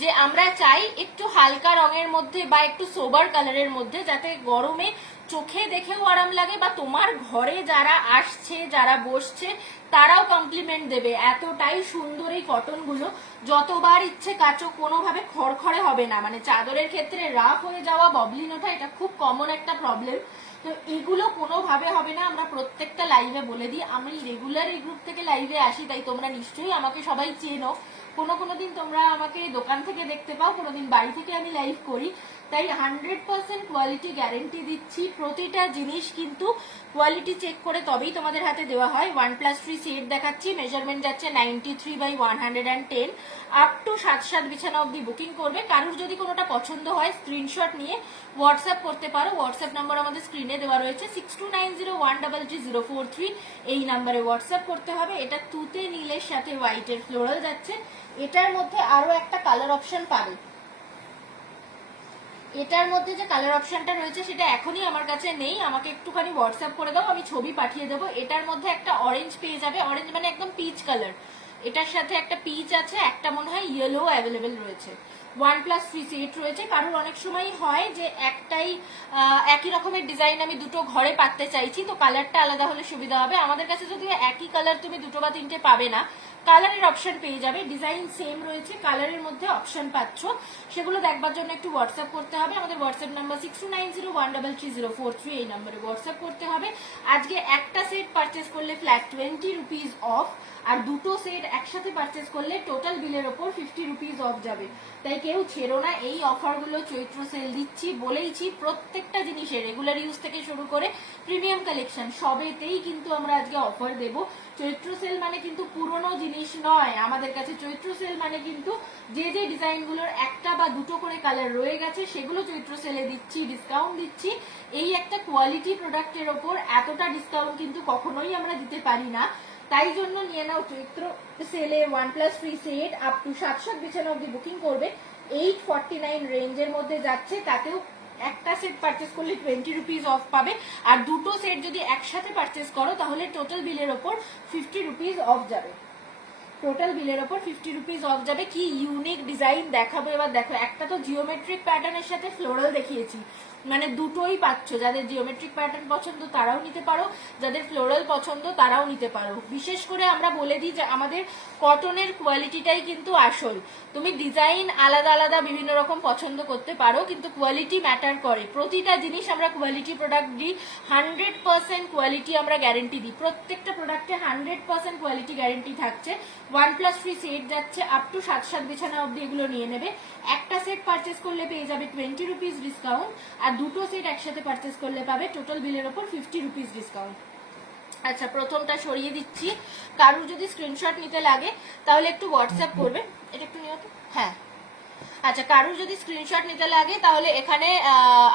যে আমরা চাই একটু হালকা রঙের মধ্যে বা একটু সোবার কালারের মধ্যে, যাতে গরমে চোখে দেখেও আরাম লাগে বা তোমার ঘরে যারা আসছে যারা বসছে তারাও কমপ্লিমেন্ট দেবে। এতটাই সুন্দর এই কটন গুলো, যতবার ইচ্ছে কাচো কোনোভাবে খড়খড়ে হবে না। মানে চাদরের ক্ষেত্রে রাফ হয়ে যাওয়া, ববলিন ওঠা, এটা খুব কমন একটা প্রবলেম। তো এগুলো কোনোভাবে হবে না। আমরা প্রত্যেকটা লাইভে বলে দিই, আমি রেগুলার এই গ্রুপ থেকে লাইভে আসি, তাই তোমরা নিশ্চয়ই আমাকে সবাই চেনো। কোনো দিন তোমরা আমাকে দোকান থেকে দেখতে পাও, কোনোদিন বাড়ি থেকে আমি লাইভ করি। তাই 100% কোয়ালিটি গ্যারেন্টি দিচ্ছি। প্রতিটা জিনিস কিন্তু কোয়ালিটি চেক করে তবেই তোমাদের হাতে দেওয়া হয়। 1+3 সেট দেখাচ্ছি, মেজারমেন্ট যাচ্ছে 93/110, আপ টু 7/7 বিছানা অব্দি বুকিং করবে। কারুর যদি কোনোটা পছন্দ হয় স্ক্রিনশট নিয়ে হোয়াটসঅ্যাপ করতে পারো। হোয়াটসঅ্যাপ নাম্বার আমাদের স্ক্রিনে দেওয়া রয়েছে 6290133043, এই নাম্বারে হোয়াটসঅ্যাপ করতে হবে। এটা তুতে নীলের সাথে হোয়াইটের ফ্লোরাল যাচ্ছে। এটার মধ্যে আরো একটা কালার অপশন পাবে। এটার মধ্যে যে কালার অপশনটা রয়েছে সেটা এখনই আমার কাছে নেই, আমাকে একটুখানি হোয়াটসঅ্যাপ করে দাও, আমি ছবি পাঠিয়ে দেবো। এটার মধ্যে একটা অরেঞ্জ পেয়ে যাবে, অরেঞ্জ মানে একদম পিচ কালার। এটার সাথে একটা পিচ আছে, একটা মনে হয় ইয়েলো অ্যাভেলেবেল রয়েছে। 1+3 সেট রয়েছে। কারণ অনেক সময় হয় যে একটাই একই রকমের ডিজাইন আমি দুটো ঘরে পাততে চাইছি, তো কালারটা আলাদা হলে সুবিধা হবে। আমাদের কাছে যদিও একই কালার তুমি দুটো বা তিনটে পাবে না, কালারের অপশন পেয়ে যাবে। ডিজাইন সেম রয়েছে, কালারের মধ্যে অপশন পাচ্ছ। সেগুলো দেখবার জন্য একটু হোয়াটসঅ্যাপ করতে হবে। আমাদের হোয়াটসঅ্যাপ নাম্বার 6290133043, এই নাম্বারে হোয়াটসঅ্যাপ করতে হবে। আজকে একটা সেট পারচেস করলে ফ্ল্যাট 20 রুপিস অফ, আর দুটো সেট একসাথে পারচেস করলে টোটাল বিলের ওপর 50 রুপিস অফ যাবে। তাই কেউ ছেড়ো না, এই অফারগুলো চৈত্র সেল দিচ্ছি বলেইছি। প্রত্যেকটা জিনিসের রেগুলার ইউজ থেকে শুরু করে প্রিমিয়াম কালেকশন সবেতেই কিন্তু আমরা আজকে অফার দেব। চৈত্র সেল মানে কিন্তু পুরনো জিনিস নয়, আমাদের কাছে চৈত্র সেল মানে কিন্তু যে যে ডিজাইনগুলোর একটা বা দুটো করে কালার রয়ে গেছে সেগুলো চৈত্র সেলে দিচ্ছি, ডিসকাউন্ট দিচ্ছি। এই একটা কোয়ালিটি প্রোডাক্টের ওপর এতটা ডিসকাউন্ট কিন্তু কখনোই আমরা দিতে পারি না। তাই জন্য নিয়ে নাও চৈত্র সেলে 1+3 সেট, আপ টু 7/7 বিছানা অব্দি বুকিং করবে। 849 রেঞ্জের মধ্যে যাচ্ছে, তাতেও একটা সেট পারচেস করলে 20 রুপিস অফ পাবে। আর দুটো সেট যদি একসাথে পারচেস করো তাহলে টোটাল বিলের ওপর 50 রুপিস অফ যাবে। টোটাল বিলের ওপর 50 রুপিস অফ যাবে। কি ইউনিক ডিজাইন দেখাবো এবার দেখো। একটা তো জিওমেট্রিক প্যাটার্নের সাথে ফ্লোরাল দেখিয়েছি, মানে দুটোই পাচ্ছ। যাদের জিওমেট্রিক প্যাটার্ন পছন্দ তারাও নিতে পারো, যাদের ফ্লোরাল পছন্দ তারাও নিতে পারো। বিশেষ করে আমরা বলে দিই যে আমাদের কটনের কোয়ালিটিটাই কিন্তু আসল। তুমি ডিজাইন আলাদা আলাদা বিভিন্ন রকম পছন্দ করতে পারো, কিন্তু কোয়ালিটি ম্যাটার করে। প্রতিটা জিনিস আমরা কোয়ালিটি প্রোডাক্ট দিই, 100% কোয়ালিটি আমরা গ্যারেন্টি দিই। প্রত্যেকটা প্রোডাক্টে 100% কোয়ালিটি গ্যারেন্টি থাকছে। 1+3 সেট যাচ্ছে, আপ টু 7/7 বিছানা অব্দি এগুলো নিয়ে নেবে। একটা সেট পারচেস করলে পেয়ে যাবে 20 রুপিস ডিসকাউন্ট, আর দুটো সেট একসাথে পারচেস করলে পাবে টোটাল বিলের ওপর 50 রুপিস ডিসকাউন্ট। আচ্ছা, প্রথমটা সরিয়ে দিচ্ছি। কারুর যদি স্ক্রিনশট নিতে লাগে তাহলে একটু হোয়াটসঅ্যাপ করবে। এটা একটু নিও তো। হ্যাঁ, আচ্ছা, কারুর যদি স্ক্রিনশট নিতে লাগে তাহলে এখানে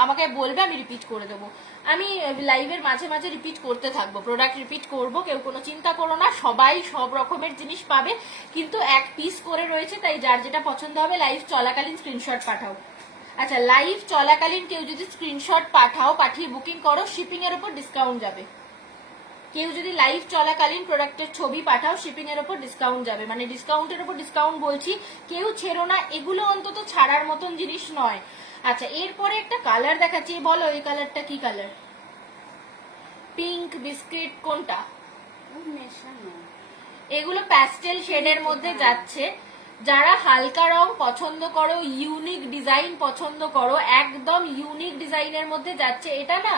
আমাকে বলবে, আমি রিপিট করে দেবো। আমি লাইভের মাঝে মাঝে রিপিট করতে থাকবো, প্রোডাক্ট রিপিট করব, কেউ কোনো চিন্তা করো না। সবাই সব রকমের জিনিস পাবে, কিন্তু এক পিস করে রয়েছে, তাই যার যেটা পছন্দ হবে লাইভ চলাকালীন স্ক্রিনশট পাঠাও। আচ্ছা, লাইভ চলাকালীন কেউ যদি স্ক্রিনশট পাঠাও, পাঠিয়ে বুকিং করো, শিপিং এর উপর ডিসকাউন্ট যাবে। কেউ যদি লাইভ চলাকালীন প্রোডাক্টের ছবি পাঠাও, শিপিং এর উপর ডিসকাউন্ট যাবে। মানে ডিসকাউন্টের উপর ডিসকাউন্ট বলছি, কেউ ছেড়ো না, এগুলো অন্তত ছাড়ার মতন জিনিস নয়। আচ্ছা, এরপরে একটা কালার দেখাচ্ছি, বলো এই কালারটা কি কালার? পিঙ্ক বিস্কিট কোনটা? এগুলো প্যাস্টেল শেডের মধ্যে যাচ্ছে। যারা হালকা রং পছন্দ করো, ইউনিক ডিজাইন পছন্দ করো, একদম ইউনিক ডিজাইনের মধ্যে যাচ্ছে। এটা না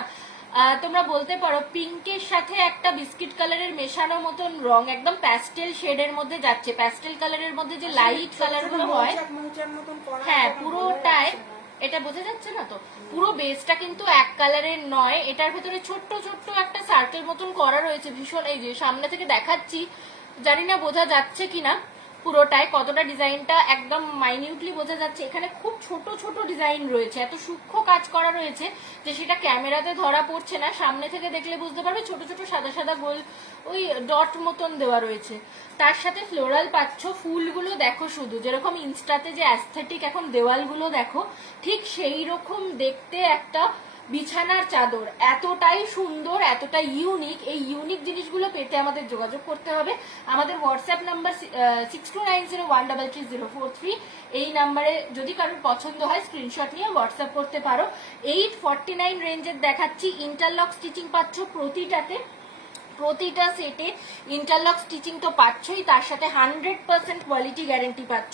তোমরা বলতে পারো পিঙ্কের সাথে একটা বিস্কিট কালারের মেশানো মতন রং, একদম প্যাস্টেল শেডের মধ্যে যাচ্ছে। প্যাস্টেল কালারের মধ্যে যে লাইট কালার গুলো হয়, হ্যাঁ পুরোটাই। এটা বোঝা যাচ্ছে না তো? পুরো বেসটা কিন্তু এক কালারের নয়, এটার ভেতরে ছোট্ট ছোট্ট একটা সার্কেল মতন করা রয়েছে। ভীষণ, এই যে সামনে থেকে দেখাচ্ছি, জানি না বোঝা যাচ্ছে কিনা পুরোটাই, কতটা ডিজাইনটা একদম মাইনিউটলি বোঝা যাচ্ছে। এখানে খুব ছোট ছোট ডিজাইন রয়েছে, এত সূক্ষ্ম কাজ করা রয়েছে যে সেটা ক্যামেরাতে ধরা পড়ছে না। সামনে থেকে দেখলে বুঝতে পারবে, ছোট ছোট সাদা সাদা গোল ওই ডট মতন দেওয়া রয়েছে। তার সাথে ফ্লোরাল পাচ্ছ। ফুলগুলো দেখো, শুধু যেরকম ইনস্টাতে যে অ্যাস্থেটিক এখন দেওয়ালগুলো দেখো, ঠিক সেই রকম দেখতে একটা বিছানার চাদর এতটাই সুন্দর, এতটা ইউনিক। এই ইউনিক জিনিসগুলো পেতে আমাদের যোগাযোগ করতে হবে। আমাদের হোয়াটসঅ্যাপ নাম্বার 6290133043, এই নাম্বারে যদি কারোর পছন্দ হয় স্ক্রিনশট নিয়ে হোয়াটসঅ্যাপ করতে পারো। 849 রেঞ্জের দেখাচ্ছি, ইন্টারলক স্টিচিং পাচ্ছ প্রতিটা সেটে। ইন্টারলক স্টিচিং তো পাচ্ছই, তার সাথে 100% কোয়ালিটি গ্যারেন্টি পাচ্ছ।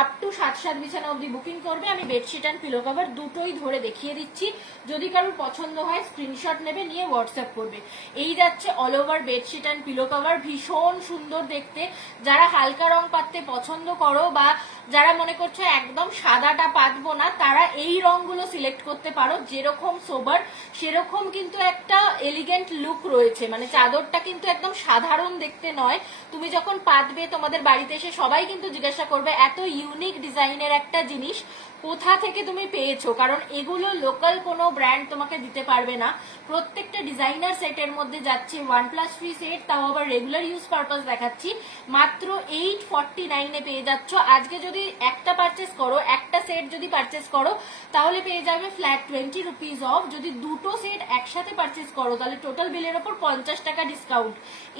আপ টু 7 বিছানা অবধি বুকিং করবে। আমি বেডশিট অ্যান্ড পিলো কভার দুটোই ধরে দেখিয়ে দিচ্ছি, যদি কারোর পছন্দ হয় স্ক্রিনশট নেবে, নিয়ে হোয়াটসঅ্যাপ করবে। এই যাচ্ছে all over bedsheet and pillow cover, ভীষণ সুন্দর দেখতে। যারা হালকা রং পাততে পছন্দ করো বা যারা মনে করছো একদম সাদাটা পাতবো না, তারা এই রংগুলো সিলেক্ট করতে পারো। যেরকম সোবার সেরকম কিন্তু একটা এলিগেন্ট লুক রয়েছে, মানে চাদরটা কিন্তু একদম সাধারণ দেখতে নয়। তুমি যখন পাতবে তোমাদের বাড়িতে এসে সবাই কিন্তু জিজ্ঞাসা করবে এত ইউনিক ডিজাইনের একটা জিনিস কোথা থেকে তুমি পেয়েছো, কারণ এগুলো লোকাল কোনো ব্র্যান্ড তোমাকে দিতে পারবে না। প্রত্যেকটা ডিজাইনার সেটের মধ্যে যাচ্ছে 1+ ফ্রি সেট, তাও আবার রেগুলার ইউজ পারপাস দেখাচ্ছি। মাত্র 849 পেয়ে যাচ্ছ। আজকে যদি একটা পারচেস করো, একটা সেট যদি পারচেস করো, তাহলে পেয়ে যাবে ফ্ল্যাট 20 রুপিজ অফ। যদি দুটো সেট একসাথে পারচেস করো তাহলে টোটাল বিলের ওপর 50 টাকা ডিসকাউন্ট।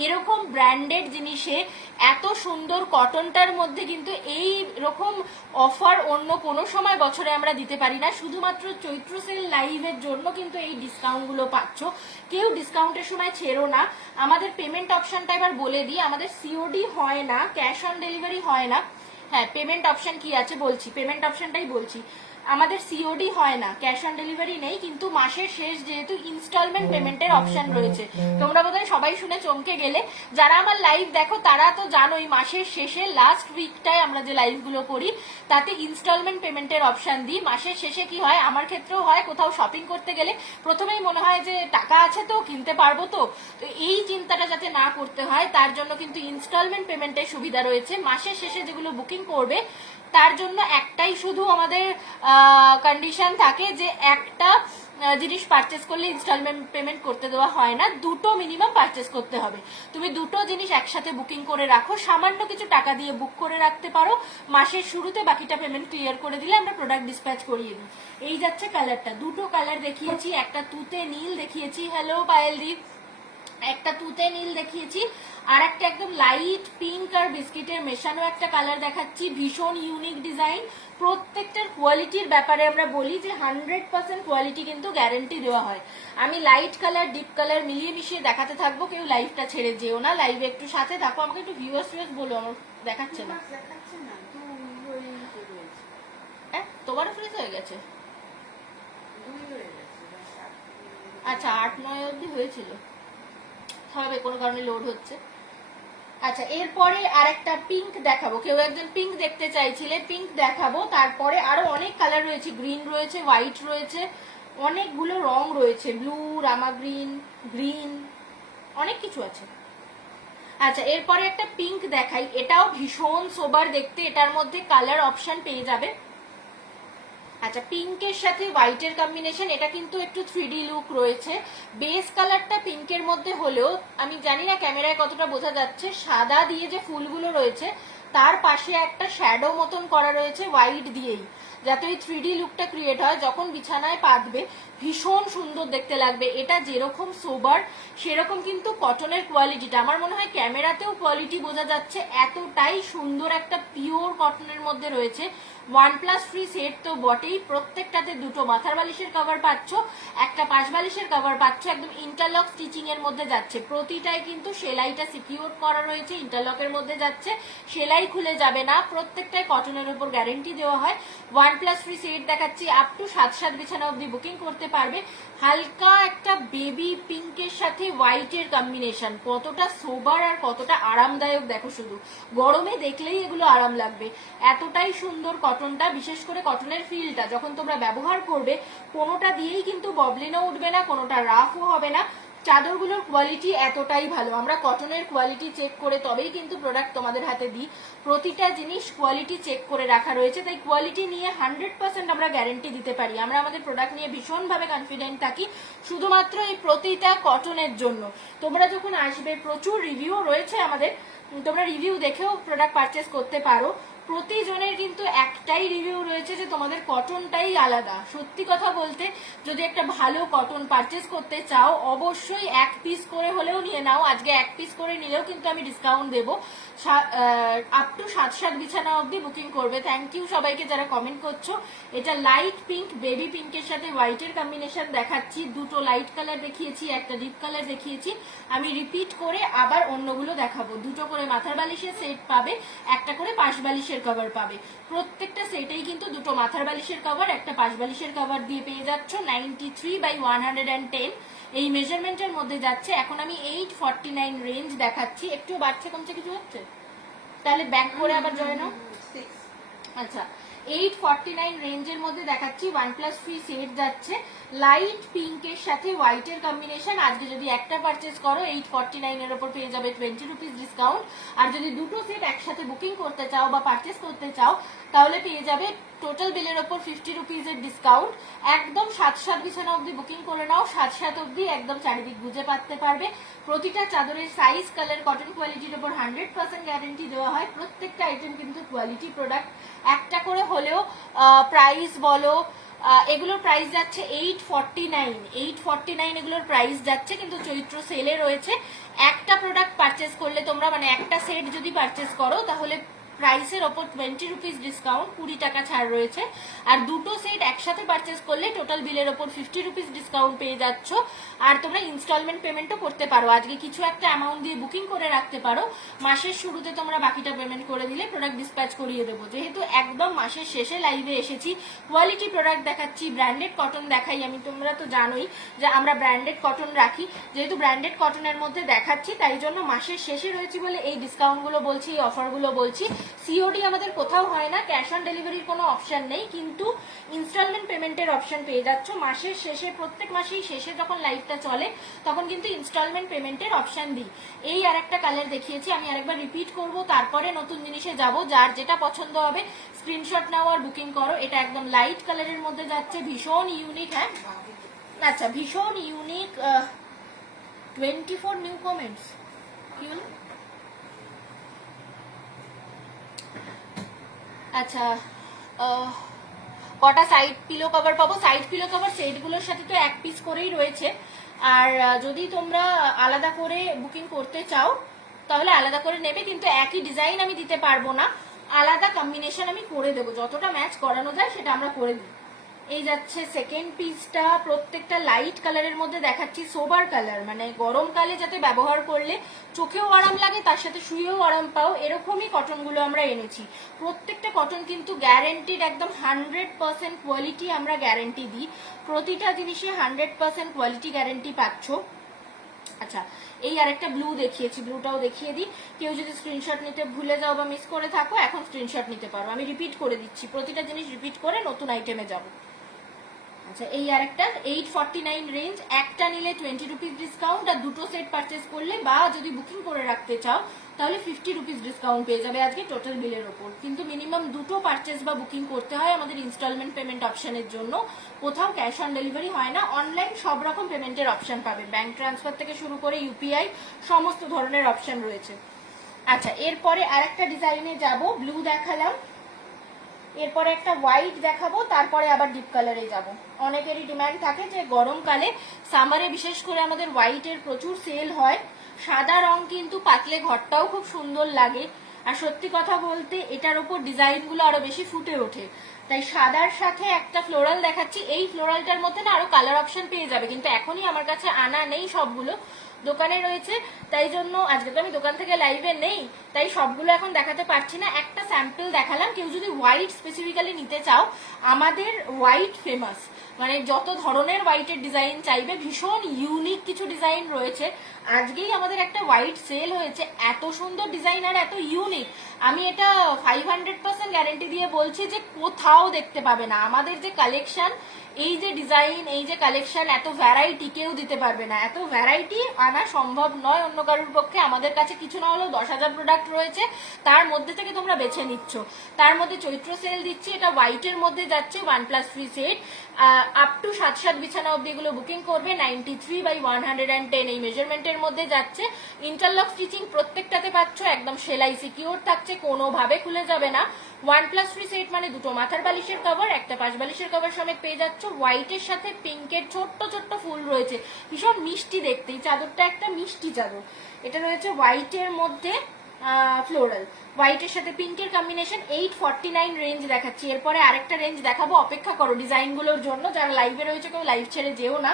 এরকম ব্র্যান্ডেড জিনিসে এত সুন্দর কটনটার মধ্যে কিন্তু এই রকম অফার অন্য কোনো সময় বছরে আমরা দিতে পারি না। শুধুমাত্র চৈত্র সেল লাইভের জন্য কিন্তু এই ডিসকাউন্ট গুলো পাচ্ছ। কেউ ডিসকাউন্টের সময় ছেড়ো না। আমাদের পেমেন্ট অপশনটা এবার বলে দিই, আমাদের সিওডি হয় না, ক্যাশ অন ডেলিভারি হয় না। হ্যাঁ, পেমেন্ট অপশন কি আছে বলছি, পেমেন্ট অপশনটাই বলছি। আমাদের সিওডি হয় না, ক্যাশ অন ডেলিভারি নেই, কিন্তু মাসের শেষ যেহেতু ইনস্টলমেন্ট পেমেন্টের অপশন রয়েছে। তোমরা বোধহয় সবাই শুনে চমকে গেলে। যারা আমার লাইভ দেখো তারা তো জানোই মাসের শেষে লাস্ট উইকটায় আমরা যে লাইভগুলো করি তাতে ইনস্টলমেন্ট পেমেন্টের অপশন দিই। মাসের শেষে কি হয়, আমার ক্ষেত্রেও হয়, কোথাও শপিং করতে গেলে প্রথমেই মনে হয় যে টাকা আছে তো কিনতে পারবো, তো এই চিন্তাটা যাতে না করতে হয় তার জন্য কিন্তু ইনস্টলমেন্ট পেমেন্টের সুবিধা রয়েছে। মাসের শেষে যেগুলো বুকিং করবে তার জন্য একটাই শুধু আমাদের কন্ডিশন থাকে যে একটা জিনিস পারচেস করলে ইনস্টলমেন্ট পেমেন্ট করতে দেওয়া হয় না, দুটো মিনিমাম পারচেস করতে হবে। তুমি দুটো জিনিস একসাথে বুকিং করে রাখো, সামান্য কিছু টাকা দিয়ে বুক করে রাখতে পারো, মাসের শুরুতে বাকিটা পেমেন্ট ক্লিয়ার করে দিলে আমরা প্রোডাক্ট ডিসপ্যাচ করিয়ে দিই। এই যাচ্ছে কালারটা, দুটো কালার দেখিয়েছি, একটা তুতে নীল দেখিয়েছি, হ্যালো পায়েলদি, একটা তুতে নীল দেখিয়েছি, আর একটা একদম লাইট পিঙ্ক আর বিস্কিটের মেশানো একটা কালার দেখাচ্ছি। ভীষণ ইউনিক ডিজাইন। প্রত্যেকটার কোয়ালিটির ব্যাপারে আমরা বলি যে 100% কোয়ালিটি কিন্তু গ্যারেন্টি দেওয়া হয়। আমি লাইট কালার ডিপ কালার মিলিয়ে মিশিয়ে দেখাতে থাকবো, কেউ লাইভটা ছেড়ে যেও না, লাইভে একটু সাথে থাকো। আমাকে একটু ভিউয়ার্স বলো, আমার দেখাচ্ছে না। হ্যাঁ, তোমারও ফ্রিজ হয়ে গেছে? আচ্ছা, 8-9 অবধি হয়েছিল, হবে কোনো কারণে লোড হচ্ছে। আচ্ছা, এরপরে আরেকটা পিঙ্ক দেখাবো, কেউ একজন পিঙ্ক দেখতে চাইছিলে, পিঙ্ক দেখাবো। তারপরে আরো অনেক কালার রয়েছে, গ্রিন রয়েছে, হোয়াইট রয়েছে, অনেকগুলো রং রয়েছে, ব্লু, রামা গ্রিন, গ্রিন, অনেক কিছু আছে। আচ্ছা, এরপরে একটা পিঙ্ক দেখাই, এটাও ভীষণ সোবার দেখতে, এটার মধ্যে কালার অপশন পেয়ে যাবে। আচ্ছা, পিঙ্কের সাথে হোয়াইটের কম্বিনেশন, এটা কিন্তু একটু 3D লুক রয়েছে। বেস কালারটা পিঙ্কের মধ্যে হলেও আমি জানি না ক্যামেরায় কতটা বোঝা যাচ্ছে, সাদা দিয়ে যে ফুলগুলো রয়েছে তার পাশে একটা শ্যাডো মতন করা রয়েছে হোয়াইট দিয়েই, যাতে ওই 3D লুকটা ক্রিয়েট হয়। যখন বিছানায় পাতবে ভীষণ সুন্দর দেখতে লাগবে। এটা যেরকম সোবার সেরকম কিন্তু কটনের কোয়ালিটিটা আমার মনে হয় ক্যামেরাতেও কোয়ালিটি বোঝা যাচ্ছে, এতটাই সুন্দর একটা পিওর কটনের মধ্যে রয়েছে। 1+ ফ্রি সেট তো বটেই, প্রত্যেকটাতে দুটো মাথার বালিশের কভার পাচ্ছ, একটা পাশ বালিশের কভার পাচ্ছ, একদম ইন্টারলক স্টিচিং এর মধ্যে যাচ্ছে। প্রতিটাই কিন্তু সেলাইটা সিকিউর করা রয়েছে, ইন্টারলকের মধ্যে যাচ্ছে, সেলাই খুলে যাবে না, প্রত্যেকটাই কটনের উপর গ্যারেন্টি দেওয়া হয়। 1+ ফ্রি সেট দেখাচ্ছি, আপ টু 7 বিছানা অবধি বুকিং করতে পারবে। হালকা একটা বেবি পিঙ্কের সাথে হোয়াইটের কম্বিনেশন, কতটা সোবার আর কতটা আরামদায়ক দেখো, শুধু গরমে দেখলেই এগুলো আরাম লাগবে। এতটাই সুন্দর কটনটা, বিশেষ করে কটনের ফিলটা যখন তোমরা ব্যবহার করবে কোনোটা দিয়েই কিন্তু ববলিনও উঠবে না, কোনোটা রাফও হবে না। চাদরগুলোর কোয়ালিটি এতটাই ভালো, আমরা কটনের কোয়ালিটি চেক করে তবেই কিন্তু প্রোডাক্ট তোমাদের হাতে দিই। প্রতিটা জিনিস কোয়ালিটি চেক করে রাখা রয়েছে, তাই কোয়ালিটি নিয়ে 100% আমরা গ্যারেন্টি দিতে পারি। আমরা আমাদের প্রোডাক্ট নিয়ে ভীষণভাবে কনফিডেন্ট থাকি, শুধুমাত্র এই প্রতিটা কটনের জন্য। তোমরা যখন আসবে, প্রচুর রিভিউ রয়েছে আমাদের, তোমরা রিভিউ দেখেও প্রোডাক্ট পারচেস করতে পারো। প্রতিজনের কিন্তু একটাই রিভিউ রয়েছে যে তোমাদের কটনটাই আলাদা। সত্যি কথা বলতে যদি একটা ভালো কটন পারচেস করতে চাও অবশ্যই এক পিস করে হলেও নিয়ে নাও। আজকে এক পিস করে নিলেও কিন্তু আমি ডিসকাউন্ট দেবো, আপ টু 7 বিছানা অবধি বুকিং করবে। থ্যাংক ইউ সবাইকে যারা কমেন্ট করছো। এটা লাইট পিঙ্ক বেবি পিঙ্কের সাথে হোয়াইটের কম্বিনেশন দেখাচ্ছি, দুটো লাইট কালার দেখিয়েছি, একটা ডিপ কালার দেখিয়েছি। আমি রিপিট করে আবার অন্যগুলো দেখাবো। দুটো করে মাথার বালিশের সেট পাবে, একটা করে পাশ বালিশের কভার পাবে। প্রত্যেকটা সেটেই কিন্তু দুটো মাথার বালিশের কভার, একটা পাশ বালিশের কভার দিয়ে পেয়ে যাচ্ছ। 93/110 এই মেজারমেন্টের মধ্যে যাচ্ছে। এখন আমি 849 রেঞ্জ দেখাচ্ছি। একটু বাড়ছে কমছে কিছু হচ্ছে? তাহলে ব্যাক করে আবার জয়েন নাও। আচ্ছা, 849 রেঞ্জের মধ্যে দেখাচ্ছি। 1+3 সেট যাচ্ছে, লাইট পিঙ্কের সাথে হোয়াইটের কম্বিনেশন। আজকে যদি একটা পারচেস করো 849 এর উপর পেয়ে যাবে 20 রুপিস ডিসকাউন্ট। আর যদি দুটো সেট একসাথে বুকিং করতে চাও বা পারচেস করতে চাও তাহলে পেয়ে যাবে টোটাল বিলের ওপর 50 রুপিসের ডিসকাউন্ট। একদম 7 বিছানা অবধি বুকিং করে নাও, 7 অবধি একদম চারিদিক বুঝে পাতে পারবে। প্রতিটা চাদরের সাইজ, কালার, কটন কোয়ালিটির ওপর 100% গ্যারেন্টি দেওয়া হয়। প্রত্যেকটা আইটেম কিন্তু কোয়ালিটি প্রোডাক্ট। একটা করে হলেও প্রাইস বলো, এগুলোর প্রাইস যাচ্ছে 849 এগুলোর প্রাইস যাচ্ছে, কিন্তু চৈত্র সেলে রয়েছে। একটা প্রোডাক্ট পারচেস করলে তোমরা মানে একটা সেট যদি পারচেস করো তাহলে প্রাইসের ওপর 20 রুপিস ডিসকাউন্ট, 20 টাকা ছাড় রয়েছে। আর দুটো সেট একসাথে পারচেস করলে টোটাল বিলের ওপর 50 রুপিস ডিসকাউন্ট পেয়ে যাচ্ছ। আর তোমরা ইনস্টলমেন্ট পেমেন্টও করতে পারো। আজকে কিছু একটা অ্যামাউন্ট দিয়ে বুকিং করে রাখতে পারো, মাসের শুরুতে তোমরা বাকিটা পেমেন্ট করে দিলে প্রোডাক্ট ডিসপ্যাচ করিয়ে দেবো। যেহেতু একদম মাসের শেষে লাইভে এসেছি, কোয়ালিটি প্রোডাক্ট দেখাচ্ছি, ব্র্যান্ডেড কটন দেখাই আমি। তোমরা তো জানোই যে আমরা ব্র্যান্ডেড কটন রাখি। যেহেতু ব্র্যান্ডেড কটনের মধ্যে দেখাচ্ছি তাই জন্য মাসের শেষে রয়েছি বলে এই ডিসকাউন্টগুলো বলছি, এই অফারগুলো বলছি। সিওডি আমাদের কোথাও হয় না, ক্যাশ অন ডেলিভারির কোনো অপশন নেই, কিন্তু ইনস্টলমেন্ট পেমেন্টের অপশন পেয়ে যাচ্ছ মাসের শেষে। প্রত্যেক মাসেই শেষে যখন লাইভটা চলে তখন কিন্তু ইনস্টলমেন্ট পেমেন্টের অপশন দিই। এই আর একটা কালার দেখিয়েছি, আমি আরেকবার রিপিট করব, তারপরে নতুন জিনিসে যাব। যার যেটা পছন্দ হবে স্ক্রিনশট নাও আর বুকিং করো। এটা একদম লাইট কালারের মধ্যে যাচ্ছে, ভীষণ ইউনিক। হ্যাঁ আচ্ছা, ভীষণ ইউনিক। 24 নিউ কমেন্টস কি হলো? আচ্ছা, কটা সাইড পিলো কভার পাবো? সাইড পিলো কভার সেটগুলোর সাথে তো এক পিস করেই রয়েছে। আর যদি তোমরা আলাদা করে বুকিং করতে চাও তাহলে আলাদা করে নেবে, কিন্তু একই ডিজাইন আমি দিতে পারবো না, আলাদা কম্বিনেশন আমি করে দেবো। যতটা ম্যাচ করানো যায় সেটা আমরা করে দিই। এই যাচ্ছে সেকেন্ড পিসটা, প্রত্যেকটা লাইট কালারের মধ্যে দেখাচ্ছি, সোবার কালার, মানে গরমকালে যাতে ব্যবহার করলে চোখেও আরাম লাগে তার সাথে শুয়েও আরাম পাও, এরকমই কটনগুলো আমরা এনেছি। প্রত্যেকটা কটন কিন্তু গ্যারেন্টিড, একদম 100% কোয়ালিটি আমরা গ্যারেন্টি দিই। প্রতিটা জিনিসে 100% কোয়ালিটি গ্যারেন্টি পাচ্ছ। আচ্ছা, এই আরেকটা ব্লু দেখিয়েছি, ব্লুটাও দেখিয়ে দিই। কেউ যদি স্ক্রিনশট নিতে ভুলে যাও বা মিস করে থাকো এখন স্ক্রিনশট নিতে পারো। আমি রিপিট করে দিচ্ছি, প্রতিটা জিনিস রিপিট করে নতুন আইটেমে যাবো। আচ্ছা, এই আরেকটা 849 রেঞ্জ, একটা নিলে 20 রুপিস ডিসকাউন্ট, আর দুটো সেট পারচেস করলে বা যদি বুকিং করে রাখতে চাও তাহলে 50 রুপিস ডিসকাউন্ট পেয়ে যাবে আজকে টোটাল বিলের ওপর। কিন্তু মিনিমাম দুটো পারচেস বা বুকিং করতে হয় আমাদের ইনস্টলমেন্ট পেমেন্ট অপশনের জন্য। কোথাও ক্যাশ অন ডেলিভারি হয় না, অনলাইন সব রকম পেমেন্টের অপশন পাবে, ব্যাংক ট্রান্সফার থেকে শুরু করে ইউপিআই সমস্ত ধরনের অপশন রয়েছে। আচ্ছা, এরপরে আরেকটা ডিজাইনে যাব, ব্লু দেখালাম, এরপরে একটা হোয়াইট দেখাবো, তারপরে আবার ডিপ কালারে যাব। অনেকেরই ডিমান্ড থাকে যে গরমকালে সামারে বিশেষ করে আমাদের হোয়াইটের প্রচুর সেল হয়। সাদা রং কিন্তু পাতলে ঘরটাও খুব সুন্দর লাগে, আর সত্যি কথা বলতে এটার ওপর ডিজাইনগুলো আরো বেশি ফুটে ওঠে। তাই সাদার সাথে একটা ফ্লোরাল দেখাচ্ছি। এই ফ্লোরালটার মধ্যে না আরো কালার অপশন পেয়ে যাবে, কিন্তু এখনই আমার কাছে আনা নেই, সবগুলো দোকানে রয়েছে। তাই জন্য আজকে তো আমি দোকান থেকে লাইভে নেই, তাই সবগুলো এখন দেখাতে পারছি না। একটা স্যাম্পল দেখালাম। কেউ যদি হোয়াইট স্পেসিফিক্যালি নিতে চাও, আমাদের হোয়াইট ফেমাস, মানে যত ধরনের হোয়াইটের ডিজাইন চাইবে, ভীষণ ইউনিক কিছু ডিজাইন রয়েছে। আজকেই আমাদের একটা হোয়াইট সেল হয়েছে, এত সুন্দর ডিজাইন আর এত ইউনিক, আমি এটা 500% গ্যারেন্টি দিয়ে বলছি যে কোথাও দেখতে পাবে না। আমাদের যে কালেকশন, এই যে ডিজাইন, এই যে কালেকশন, এত ভ্যারাইটি কেউ দিতে পারবে না। এত ভ্যারাইটি আনা সম্ভব নয় অন্য কারোর পক্ষে। আমাদের কাছে কিছু না হলেও 10,000 প্রোডাক্ট রয়েছে, তার মধ্যে থেকে তোমরা বেছে নিচ্ছ। তার মধ্যে চৈত্র সেল দিচ্ছি, এটা হোয়াইটের মধ্যে যাচ্ছে 1+3 সেট, আপ টু 7 বিছানা অব্দি এগুলো বুকিং করবে। 93/110 এই মেজারমেন্টের মধ্যে যাচ্ছে। ইন্টারলক স্টিচিং প্রত্যেকটাতে পাচ্ছ, একদম সেলাই সিকিউর থাকছে, কোনোভাবে খুলে যাবে না। 1+3 সেট মানে দুটো মাথার বালিশের কভার, একটা পাশ বালিশের কভার সমেত পেয়ে যাচ্ছ। হোয়াইটের সাথে পিঙ্কের ছোট্ট ছোট্ট ফুল রয়েছে, ভীষণ মিষ্টি দেখতে। এই চাদরটা একটা মিষ্টি চাদর। এটা রয়েছে হোয়াইটের মধ্যে ফ্লোরাল, হোয়াইটের সাথে পিঙ্কের কম্বিনেশন। 849 রেঞ্জ দেখাচ্ছি। এরপরে আরেকটা রেঞ্জ দেখাবো, অপেক্ষা করো ডিজাইনগুলোর জন্য। যারা লাইভে রয়েছে কেউ লাইভ ছেড়ে যেও না,